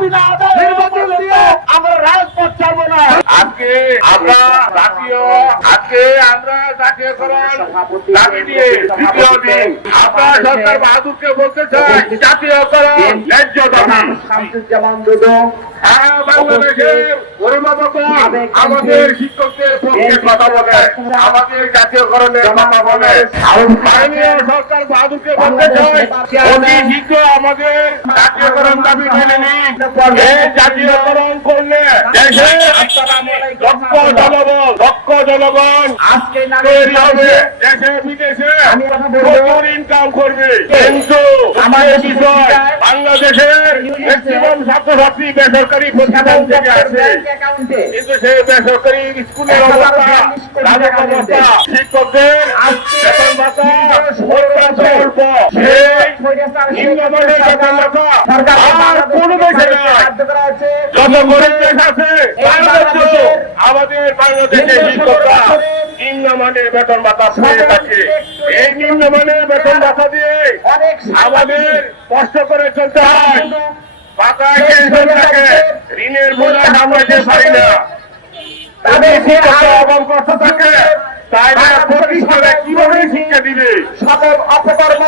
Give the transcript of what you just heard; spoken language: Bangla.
দাবি না আদায় নির্বাচন দিয়ে আমরা রাজপথ ছাড়বো না। আজকে আমরা জাতীয়করণ দাবি নিয়ে দ্বিতীয় দিন আমরা সরকার বাহাদুরকে বলতে চাই জাতীয়করণ ন্যায্য দাবি। শামসুজ্জামান দুদু বাংলাদেশের অভিভাবক আমাদের শিক্ষকদের পক্ষে কথা বলে, আমাদের জাতীয়করণের কথা বলে। মাননীয় সরকার বাহাদুরকে বলতে চাই অতি শীঘ্র আমাদের জাতীয়করণ দাবি মেনে নিন। এই জাতীয়করণ করলে দেশে দক্ষ জনগণ আজকে তৈরি হবে, দেশে বিদেশে প্রচুর ইনকাম করবে। কিন্তু আমাদের বিষয় বাংলাদেশের ম্যাক্সিমাম ছাত্রছাত্রী বেসরকারি প্রতিষ্ঠান থেকে আসে, কিন্তু সেই বেসরকারি স্কুলের অবস্থা, তাদের অবস্থা, শিক্ষকদের বেতন ভাতা অত্যন্ত অল্প। সেই নিম্নমানের বেতন ভাতা আর কোনো দেশে নাই। যত গরিব দেশ আছে আমাদের বাংলাদেশের শিক্ষকরা নিম্নমানের বেতন ভাতা পেয়ে থাকে। এই নিম্নমানের বেতন ভাতা দিয়ে আমাদের কষ্ট করে চলতে হয়, পাতায় টেনশন থাকে, ঋণের বোঝা সামলাতে পারি না। তাদের শিক্ষকরা অভাব কষ্ট থাকে, তাই প্রতিষ্ঠানে কিভাবে শিক্ষা দিবে? সকল অপকর্ম